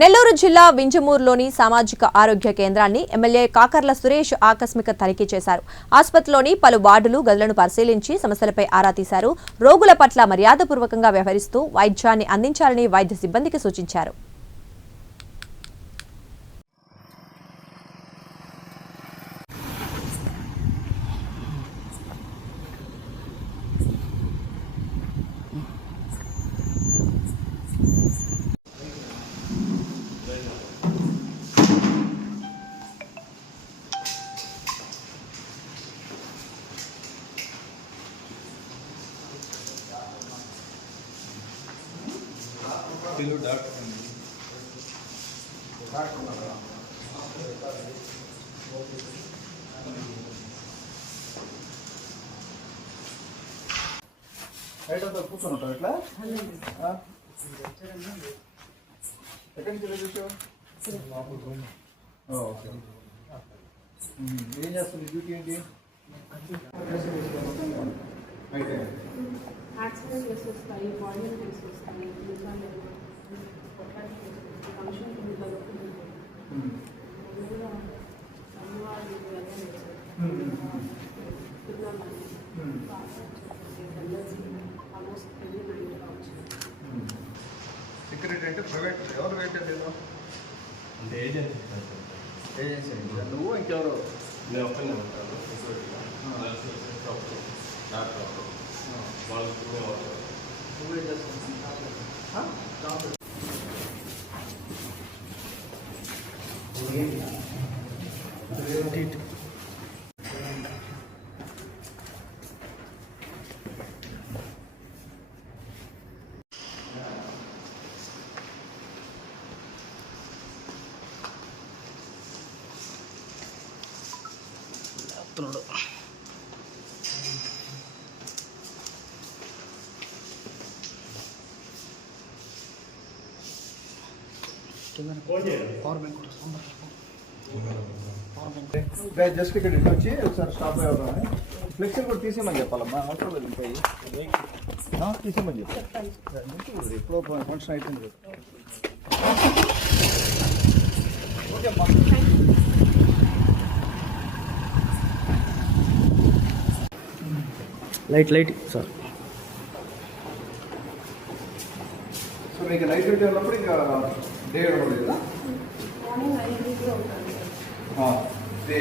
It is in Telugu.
నెల్లూరు జిల్లా వింజమూరులోని సామాజిక ఆరోగ్య కేంద్రాన్ని ఎమ్మెల్యే కాకర్ల సురేష్ ఆకస్మిక తనిఖీ చేశారు. ఆసుపత్రిలోని పలు వార్డులు గదులను పరిశీలించి సమస్యలపై ఆరా తీశారు. రోగుల పట్ల మర్యాదపూర్వకంగా వ్యవహరిస్తూ వైద్యాన్ని అందించాలని వైద్య సిబ్బందికి సూచించారు. బయట అంతా కూర్చొని ఉంటావు ఇట్లా? ఎక్కడి నుంచి ఓ, ఓకే. ఏం చేస్తుంది? డ్యూటీ ఏంటి? అయితే సెక్యూరిటీ అంటే ప్రైవేట్ ఎవరు వెయిట్ లేదు అంటే ఏజెన్సీ ఏజెన్సీ నువ్వు ఇంకెవరు? నేను ఒక్కనే ఉంటాను. సెక్యూరిటీగా డాక్టర్ వాళ్ళు அப்புறம் రే, జస్ట్ ఇక్కడ ఇటు వచ్చి ఒకసారి స్టాప్ అయ్యారు ఫ్లెక్సీలు కూడా తీసేయమని చెప్పాలమ్మా అవసరం లేదు ఇంకా ఇవి. ఆ, తీసేయమని చెప్పు ఎప్పుడో ఫంక్షన్ అయిపోయింది కదా. ఓకే అమ్మా లైట్ లైట్ సార్ సో మీకు నైట్ డ్యూటీ ఉన్నప్పుడు ఇంకా డే